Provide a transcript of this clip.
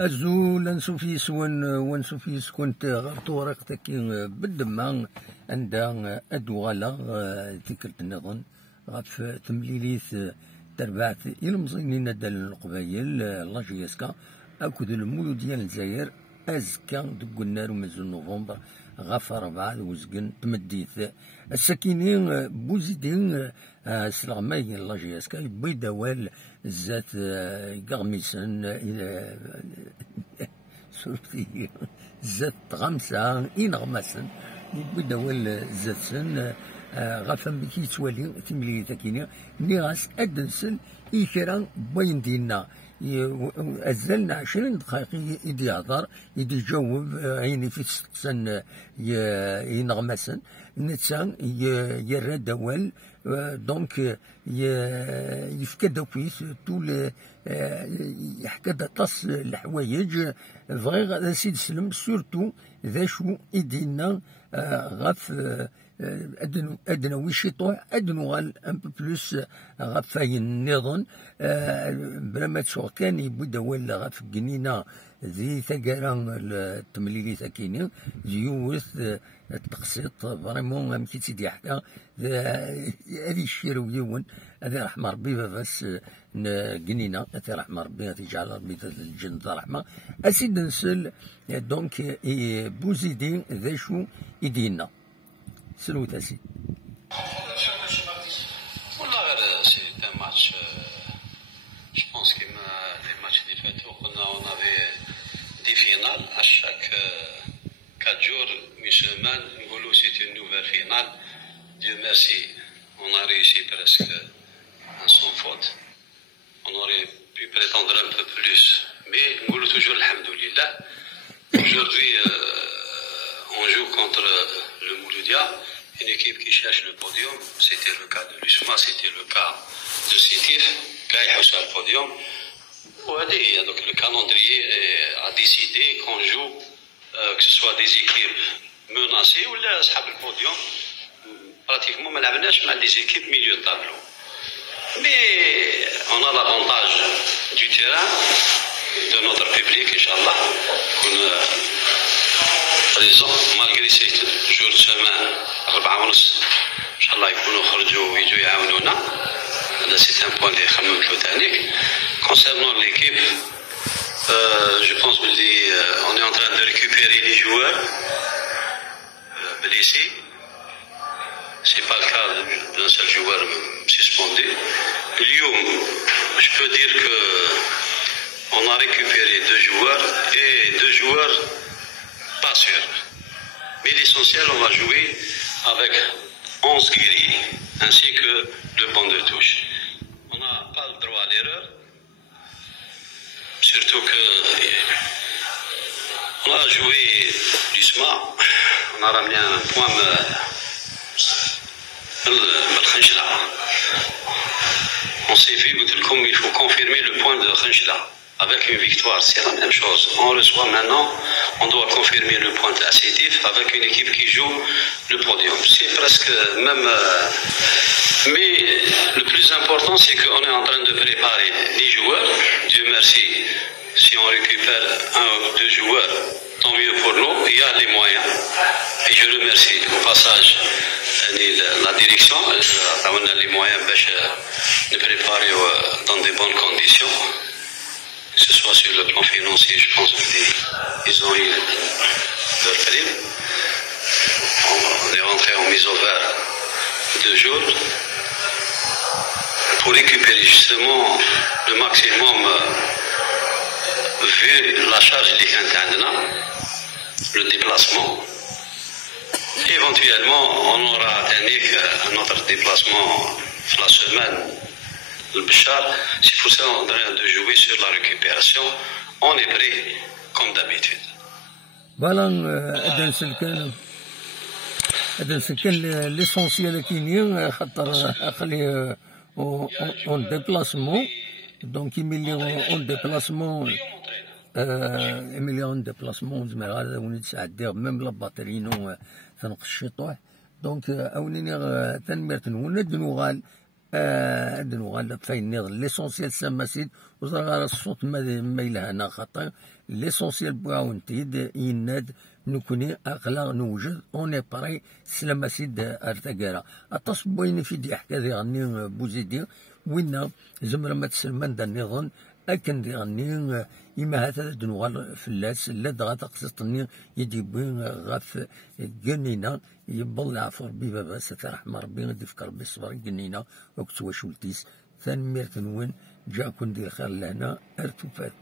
الزول نسوفيس ونسوفيس كنت غير طريقتك بالدماغ عندها أدوغالا تيكرت النظن غاف تمليليث تربعت المزينين دال القبايل لاجياسكا أكد المولود ديال الجزائر أزكا دق النار ومازال نوفمبر غاف 4 وزقن تمديث الساكنين بوزيدين سلغماي لاجياسكا بيدا وال زات قغميسن سورتي زات غمسة إنغمسن بيدا وال زاتسن غاف كي توالي تملي تاكيني نيغاس أدنسن إيكرا بين دينا أزلنا 20 دقائق يدي يهضر يدي يجاوب عيني في سن ينغمسن نتسان يرى دوال دونك يفكا دوكيس طول يحكى طاس الحوايج بغي سيد سلم سورتو ذا شو يدينا غاف أدنى ويشيطوع أدنو غال أن بو بلوس غاف فاين النظن بلا ما تشوف كان يبدا ولا غاف الجنينة ذي ثقرا التمليلي ثاكيني يوث التقسيط فريمون أمكي تيدي حكا هذي الشيرو يون هذا رحمة ربي بس جنينة هذا رحمة ربي هذا جعل ربي الجنة رحمة أسيد نسل دونك بوزيدي ذا شو يدينا سلو تاسي والله غير سي ان ماتش جو بونس كيما لي ماتش اللي فاتوا قلنا اون افي دي فينال ا شاك 4 جور une semaine نقولوا سي une nouvelle finale Dieu merci on a réussi presque sans faute on aurait pu prétendre un peu plus mais نقولوا toujours alhamdoulilah aujourd'hui on joue contre le Mouloudia, une équipe qui cherche le podium. C'était le cas de l'USMA, c'était le cas de Sétif, qui a eu le podium. Donc le calendrier a décidé qu'on joue, que ce soit des équipes menacées ou le podium. Pratiquement, on a des équipes milieu de tableau. Mais on a l'avantage du terrain, de notre public, Inch'Allah. ريزون مالغري سي جور سمان 4:30 ان شاء الله يكونوا خرجوا ويجوا يعاونونا هذا سي ان بوان اللي خممتو تانيك كونسيرنون ليكيب جو بونس بلي اون اي ان تران دو ريكوبيري لي جوار بليسي سي با الكا دون سول جوار سسبوندي اليوم جو بو دير كو on a récupéré 2 joueurs et 2 joueurs pas sûr. Mais l'essentiel, on va jouer avec 11 guéris, ainsi que le banc de touche. On n'a pas le droit à l'erreur, surtout que on a joué l'USMA, on a ramené un point on s'est vu, comme il faut confirmer le point de Khanchla. Avec une victoire, c'est la même chose. On reçoit maintenant, on doit confirmer le point assétif avec une équipe qui joue le podium. C'est presque même... mais le plus important, c'est qu'on est en train de préparer les joueurs. Dieu merci, si on récupère 1 ou 2 joueurs, tant mieux pour nous. Il y a les moyens. Et je remercie au passage la direction. On a les moyens de préparer dans de bonnes conditions. Que ce soit sur le plan financier, je pense qu'ils ont eu leur prime. On est rentré en mise au vert 2 jours pour récupérer justement le maximum vu la charge des Quintana, le déplacement. Éventuellement, on aura un autre déplacement la semaine. C'est pour ça qu'on est en train de jouer sur la récupération. On est prêt comme d'habitude. Voilà, l'essentiel كاينين خاطر خلي اون ديبلاسمون دونك يملي اون ديبلاسمون يملي اون ديبلاسمون زعما هذا وني تسعدير ميم لا باترينو تنقص الشطوح دونك اونيني تنميرت ندنو غال هاد نغال فاين نيض ليسونسيال ساماسيد وزرا الصوت ما يلهنا خاطر ليسونسيال بواونتيد يناد نكوني اقلا نوجد اوني بري سلاماسيد ارتقارا اطاس بوين في دي حكا دي غني بوزيدي وين زمر ما تسلمان دا النظام اكن دي غني إما هذا دنوغال فلاس لا دغا تقسطني يدي بوين غاف جنينا يبل عفو ربي بابا سترحم ربي غادي يفكر ربي الصبر جنينا وكتوا شولتيس ثاني ميرتن وين جا كون دير خير لهنا ارتفات